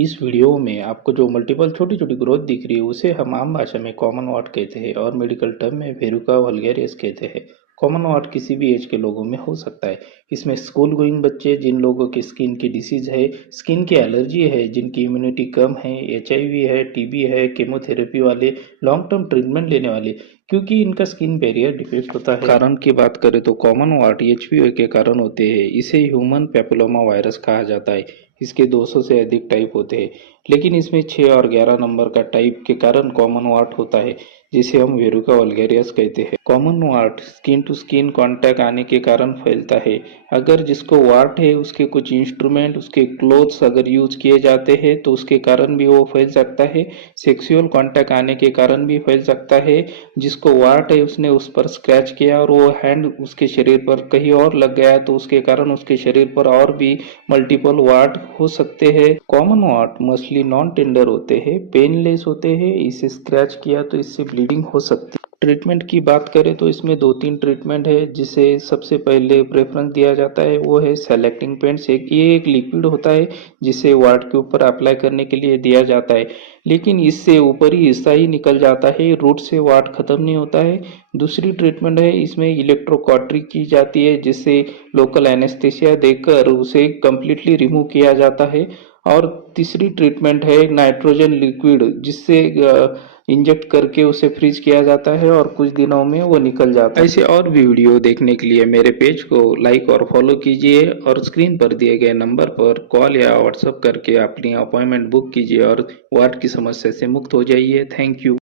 इस वीडियो में आपको जो मल्टीपल छोटी-छोटी ग्रोथ दिख रही है उसे हम आम भाषा में कॉमन वाट कहते हैं और मेडिकल टर्म में वेरुका वल्गैरिस कहते हैं। कॉमन वाट किसी भी एज के लोगों में हो सकता है। इसमें स्कूल गोइंग बच्चे, जिन लोगों की स्किन की डिसीज है, स्किन की एलर्जी है, जिनकी इम्यूनिटी कम है, एचआईवी है, टीबी है, केमोथेरेपी वाले, लॉन्ग टर्म ट्रीटमेंट लेने वाले, क्योंकि इनका स्किन बैरियर डिफेक्ट होता है। कारण की बात करें तो कॉमन वाट एचपीवी के कारण होते हैं। इसे ह्यूमन पैपिलोमा वायरस कहा जाता है। इसके 200 से अधिक टाइप होते हैं, लेकिन इसमें 6 और 11 नंबर का टाइप के कारण कॉमन वाट होता है, जिसे हम वेरुका वल्गैरियस कहते हैं। Common wart skin to skin contact आने के कारण फैलता है। अगर जिसको वाट है उसके कुछ इंस्ट्रूमेंट, उसके क्लोथ्स अगर यूज किए जाते हैं तो उसके कारण भी वो फैल सकता है। सेक्सुअल कांटेक्ट आने के कारण भी फैल सकता है। जिसको वाट है उसने उस पर स्क्रैच किया और वो हैंड उसके शरीर पर कहीं और लग गया तो उसके कारण उसके शरीर पर और भी मल्टीपल वाट हो सकते हैं। कॉमन वाट मोस्टली नॉन टेंडर होते हैं, पेनलेस होते हैं। इसे स्क्रैच किया तो इससे ब्लीडिंग हो सकती है। ट्रीटमेंट की बात करें तो इसमें 2-3 ट्रीटमेंट है जिसे सबसे पहले प्रेफरेंस दिया जाता है, वो है सेलेक्टिंग पेंट्स। ये एक लिक्विड होता है जिसे वाट के ऊपर अप्लाई करने के लिए दिया जाता है, लेकिन इससे ऊपरी हिस्सा ही निकल जाता है, रूट से वाट खत्म नहीं होता है। दूसरी ट्रीटमेंट है, इसमें इलेक्ट्रोकॉटरी की जाती है, जिससे लोकल एनेस्थेसिया देकर उसे कम्प्लीटली रिमूव किया जाता है। और तीसरी ट्रीटमेंट है नाइट्रोजन लिक्विड, जिससे इंजेक्ट करके उसे फ्रीज किया जाता है और कुछ दिनों में वो निकल जाता है। ऐसे और भी वीडियो देखने के लिए मेरे पेज को लाइक और फॉलो कीजिए और स्क्रीन पर दिए गए नंबर पर कॉल या व्हाट्सएप करके अपनी अपॉइंटमेंट बुक कीजिए और वाट की समस्या से मुक्त हो जाइए। Thank you.